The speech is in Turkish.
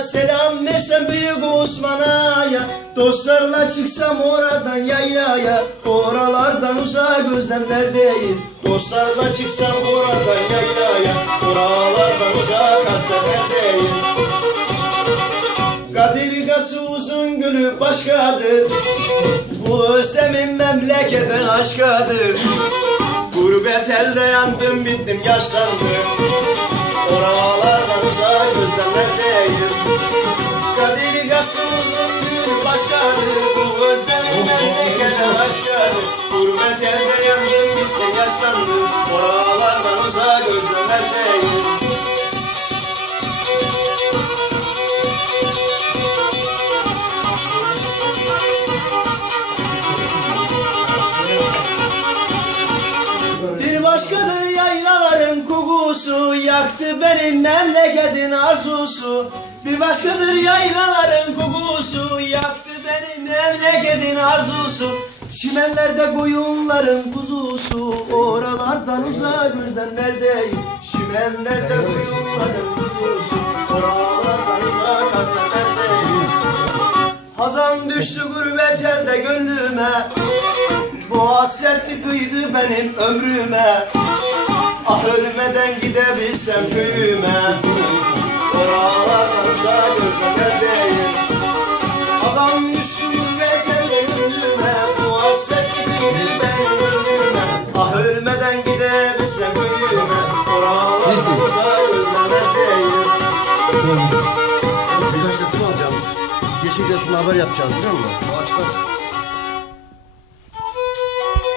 Osman'a selam versem büyük Osman'a. Ya Dostlarla çıksam oradan yaylaya Oralardan uzağa gözlemlerdeyiz Dostlarla çıksam oradan yaylaya Oralardan uzağa kastetlerdeyiz Kadir Gası uzun gülü başkadır. Bu özlemin memleketin aşkadır. Gurbet elde yandım bittim yaşlandım Oralardan uzağa gözlemlerdeyim Kadir Gası uzun gülü başkadır Bu özlemin memleketin aşkadır Gurbet elde yandım bittim yaşlandım Oralardan uzağa gözlemlerdeyim Bir başkadır yaylaların kokusu Yaktı benim memleketin arzusu. Bir başkadır yaylaların kokusu. Yaktı benim memleketin arzusu. Şimenlerde koyunların kuzusu. Oralardan uzağa gözden neredeyim? Şimenlerde koyunların kuzusu. Oralardan uzağa kalsa neredeyim? Hazan düştü gurbet elde gönlüme. Bu hasretli kıydı benim ömrüme Ah ölmeden gidebilsem köyüme Oralardan uzağa gözlemlerdeyim Hazan düştü gurbet elde gönlüme Bu hasretli kıydı benim ömrüme Ah ölmeden gidebilsem köyüme Oralardan uzağa gözlemlerdeyim Bir dakikasını alacağım. Yeşil resmi haber yapacağız biliyor musun? Ağaçlar